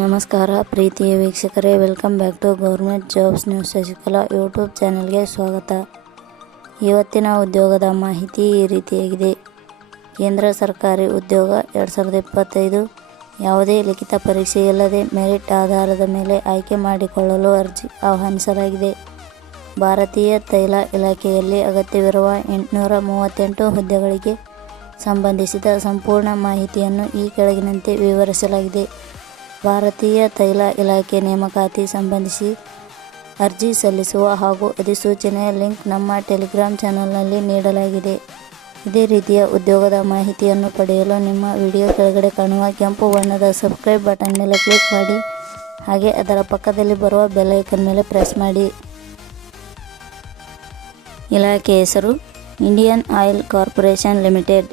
ನಮಸ್ಕಾರ ಪ್ರೀತಿಯ ವೀಕ್ಷಕರೇ welcome back to government jobs news Shashikala YouTube ಚಾನೆಲ್ಗೆ ಸ್ವಾಗತ. ಇವತ್ತಿನ ಉದ್ಯೋಗದ ಮಾಹಿತಿ ಈ ರೀತಿಯಾಗಿದೆ. ಕೇಂದ್ರ ಸರ್ಕಾರಿ ಉದ್ಯೋಗ ಎರಡು ಸಾವಿರದ ಇಪ್ಪತ್ತೈದು, ಯಾವುದೇ ಲಿಖಿತ ಪರೀಕ್ಷೆಯಿಲ್ಲದೆ ಮೆರಿಟ್ ಆಧಾರದ ಮೇಲೆ ಆಯ್ಕೆ ಮಾಡಿಕೊಳ್ಳಲು ಅರ್ಜಿ ಆಹ್ವಾನಿಸಲಾಗಿದೆ. ಭಾರತೀಯ ತೈಲ ಇಲಾಖೆಯಲ್ಲಿ ಅಗತ್ಯವಿರುವ ಎಂಟುನೂರ ಮೂವತ್ತೆಂಟು ಹುದ್ದೆಗಳಿಗೆ ಸಂಬಂಧಿಸಿದ ಸಂಪೂರ್ಣ ಮಾಹಿತಿಯನ್ನು ಈ ಕೆಳಗಿನಂತೆ ವಿವರಿಸಲಾಗಿದೆ. ಭಾರತೀಯ ತೈಲ ಇಲಾಖೆ ನೇಮಕಾತಿ ಸಂಬಂಧಿಸಿ ಅರ್ಜಿ ಸಲ್ಲಿಸುವ ಹಾಗೂ ಅಧಿಸೂಚನೆಯ ಲಿಂಕ್ ನಮ್ಮ ಟೆಲಿಗ್ರಾಮ್ ಚಾನಲ್ನಲ್ಲಿ ನೀಡಲಾಗಿದೆ. ಇದೇ ರೀತಿಯ ಉದ್ಯೋಗದ ಮಾಹಿತಿಯನ್ನು ಪಡೆಯಲು ನಿಮ್ಮ ವಿಡಿಯೋ ಕೆಳಗಡೆ ಕಾಣುವ ಕೆಂಪು ಬಣ್ಣದ ಸಬ್ಸ್ಕ್ರೈಬ್ ಬಟನ್ ಮೇಲೆ ಕ್ಲಿಕ್ ಮಾಡಿ, ಹಾಗೆ ಅದರ ಪಕ್ಕದಲ್ಲಿ ಬರುವ ಬೆಲ್ ಐಕನ್ ಮೇಲೆ ಪ್ರೆಸ್ ಮಾಡಿ. ಇಲಾಖೆ ಹೆಸರು, ಇಂಡಿಯನ್ ಆಯಿಲ್ ಕಾರ್ಪೊರೇಷನ್ ಲಿಮಿಟೆಡ್.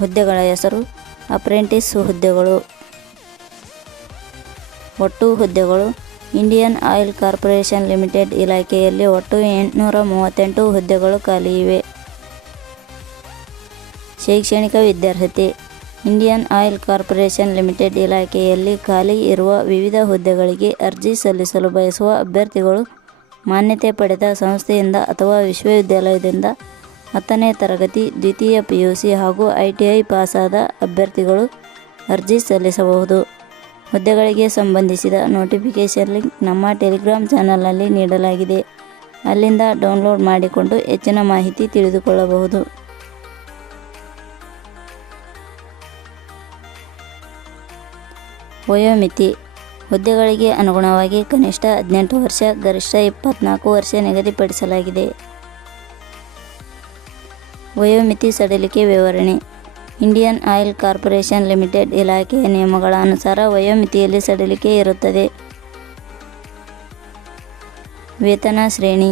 ಹುದ್ದೆಗಳ ಹೆಸರು, ಅಪ್ರೆಂಟಿಸ್ ಹುದ್ದೆಗಳು, ಒಟ್ಟು ಹುದ್ದೆಗಳು, ಇಂಡಿಯನ್ ಆಯಿಲ್ ಕಾರ್ಪೊರೇಷನ್ ಲಿಮಿಟೆಡ್ ಇಲಾಖೆಯಲ್ಲಿ ಒಟ್ಟು ಎಂಟುನೂರ ಮೂವತ್ತೆಂಟು ಹುದ್ದೆಗಳು ಖಾಲಿ ಇವೆ. ಶೈಕ್ಷಣಿಕ ವಿದ್ಯಾರ್ಹತೆ, ಇಂಡಿಯನ್ ಆಯಿಲ್ ಕಾರ್ಪೊರೇಷನ್ ಲಿಮಿಟೆಡ್ ಇಲಾಖೆಯಲ್ಲಿ ಖಾಲಿ ಇರುವ ವಿವಿಧ ಹುದ್ದೆಗಳಿಗೆ ಅರ್ಜಿ ಸಲ್ಲಿಸಲು ಬಯಸುವ ಅಭ್ಯರ್ಥಿಗಳು ಮಾನ್ಯತೆ ಪಡೆದ ಸಂಸ್ಥೆಯಿಂದ ಅಥವಾ ವಿಶ್ವವಿದ್ಯಾಲಯದಿಂದ ಹತ್ತನೇ ತರಗತಿ, ದ್ವಿತೀಯ ಪಿ ಯು ಸಿ ಹಾಗೂ ಐ ಟಿ ಐ ಪಾಸಾದ ಅಭ್ಯರ್ಥಿಗಳು ಅರ್ಜಿ ಸಲ್ಲಿಸಬಹುದು. ಹುದ್ದೆಗಳಿಗೆ ಸಂಬಂಧಿಸಿದ ನೋಟಿಫಿಕೇಷನ್ ಲಿಂಕ್ ನಮ್ಮ ಟೆಲಿಗ್ರಾಮ್ ಚಾನಲ್ನಲ್ಲಿ ನೀಡಲಾಗಿದೆ. ಅಲ್ಲಿಂದ ಡೌನ್ಲೋಡ್ ಮಾಡಿಕೊಂಡು ಹೆಚ್ಚಿನ ಮಾಹಿತಿ ತಿಳಿದುಕೊಳ್ಳಬಹುದು. ವಯೋಮಿತಿ. ಹುದ್ದೆಗಳಿಗೆ ಅನುಗುಣವಾಗಿ ಕನಿಷ್ಠ ಹದಿನೆಂಟು ವರ್ಷ, ಗರಿಷ್ಠ ಇಪ್ಪತ್ನಾಲ್ಕು ವರ್ಷ ನಿಗದಿಪಡಿಸಲಾಗಿದೆ. ವಯೋಮಿತಿ ಸಡಿಲಿಕೆ ವಿವರಣೆ. ಇಂಡಿಯನ್ ಆಯಿಲ್ ಕಾರ್ಪೊರೇಷನ್ ಲಿಮಿಟೆಡ್ ಇಲಾಖೆಯ ನಿಯಮಗಳ ಅನುಸಾರ ವಯೋಮಿತಿಯಲ್ಲಿ ಸಡಿಲಿಕೆ ಇರುತ್ತದೆ. ವೇತನ ಶ್ರೇಣಿ.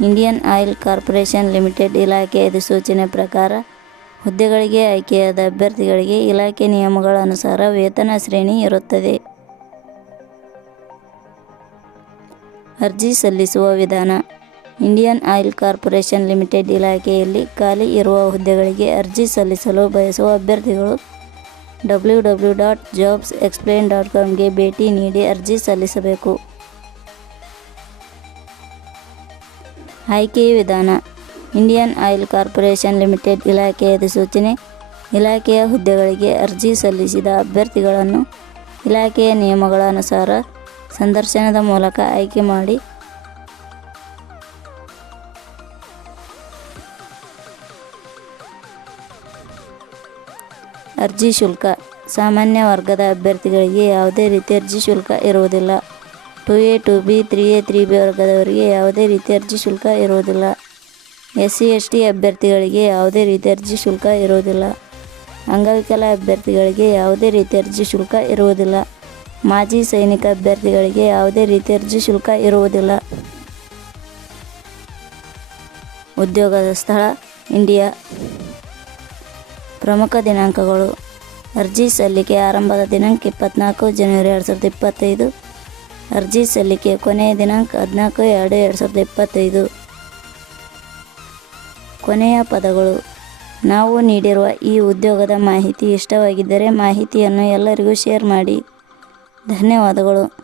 ಇಂಡಿಯನ್ ಆಯಿಲ್ ಕಾರ್ಪೊರೇಷನ್ ಲಿಮಿಟೆಡ್ ಇಲಾಖೆ ಅಧಿಸೂಚನೆ ಪ್ರಕಾರ, ಹುದ್ದೆಗಳಿಗೆ ಆಯ್ಕೆಯಾದ ಅಭ್ಯರ್ಥಿಗಳಿಗೆ ಇಲಾಖೆ ನಿಯಮಗಳ ಅನುಸಾರ ವೇತನ ಶ್ರೇಣಿ ಇರುತ್ತದೆ. ಅರ್ಜಿ ಸಲ್ಲಿಸುವ ವಿಧಾನ. ಇಂಡಿಯನ್ ಆಯಿಲ್ ಕಾರ್ಪೊರೇಷನ್ ಲಿಮಿಟೆಡ್ ಇಲಾಖೆಯಲ್ಲಿ ಖಾಲಿ ಇರುವ ಹುದ್ದೆಗಳಿಗೆ ಅರ್ಜಿ ಸಲ್ಲಿಸಲು ಬಯಸುವ ಅಭ್ಯರ್ಥಿಗಳು W W dot jobs explain dot ಕಾಮ್ಗೆ ಭೇಟಿ ನೀಡಿ ಅರ್ಜಿ ಸಲ್ಲಿಸಬೇಕು. ಆಯ್ಕೆಯ ವಿಧಾನ. ಇಂಡಿಯನ್ ಆಯಿಲ್ ಕಾರ್ಪೊರೇಷನ್ ಲಿಮಿಟೆಡ್ ಇಲಾಖೆಯ ಅಧಿಸೂಚನೆ ಇಲಾಖೆಯ ಹುದ್ದೆಗಳಿಗೆ ಅರ್ಜಿ ಸಲ್ಲಿಸಿದ ಅಭ್ಯರ್ಥಿಗಳನ್ನು ಇಲಾಖೆಯ ನಿಯಮಗಳ ಅನುಸಾರ ಸಂದರ್ಶನದ ಮೂಲಕ ಆಯ್ಕೆ ಮಾಡಿ ಅರ್ಜಿ ಶುಲ್ಕ. ಸಾಮಾನ್ಯ ವರ್ಗದ ಅಭ್ಯರ್ಥಿಗಳಿಗೆ ಯಾವುದೇ ರೀತಿ ಅರ್ಜಿ ಶುಲ್ಕ ಇರುವುದಿಲ್ಲ. Two A, two B, three A, three B ವರ್ಗದವರಿಗೆ ಯಾವುದೇ ರೀತಿ ಅರ್ಜಿ ಶುಲ್ಕ ಇರುವುದಿಲ್ಲ. ಎಸ್ ಸಿ, ಎಸ್ ಟಿ ಅಭ್ಯರ್ಥಿಗಳಿಗೆ ಯಾವುದೇ ರೀತಿ ಅರ್ಜಿ ಶುಲ್ಕ ಇರುವುದಿಲ್ಲ. ಅಂಗವಿಕಲ ಅಭ್ಯರ್ಥಿಗಳಿಗೆ ಯಾವುದೇ ರೀತಿ ಅರ್ಜಿ ಶುಲ್ಕ ಇರುವುದಿಲ್ಲ. ಮಾಜಿ ಸೈನಿಕ ಅಭ್ಯರ್ಥಿಗಳಿಗೆ ಯಾವುದೇ ರೀತಿ ಅರ್ಜಿ ಶುಲ್ಕ ಇರುವುದಿಲ್ಲ. ಉದ್ಯೋಗದ ಸ್ಥಳ, ಇಂಡಿಯಾ. ಪ್ರಮುಖ ದಿನಾಂಕಗಳು. ಅರ್ಜಿ ಸಲ್ಲಿಕೆ ಆರಂಭದ ದಿನಾಂಕ ಇಪ್ಪತ್ನಾಲ್ಕು ಜನವರಿ ಎರಡು ಸಾವಿರದ ಇಪ್ಪತ್ತೈದು. ಅರ್ಜಿ ಸಲ್ಲಿಕೆ ಕೊನೆಯ ದಿನಾಂಕ ಹದಿನಾಲ್ಕು ಎರಡು ಎರಡು ಸಾವಿರದ ಇಪ್ಪತ್ತೈದು. ಕೊನೆಯ ಪದಗಳು. ನಾವು ನೀಡಿರುವ ಈ ಉದ್ಯೋಗದ ಮಾಹಿತಿ ಇಷ್ಟವಾಗಿದ್ದರೆ ಮಾಹಿತಿಯನ್ನು ಎಲ್ಲರಿಗೂ ಶೇರ್ ಮಾಡಿ. ಧನ್ಯವಾದಗಳು.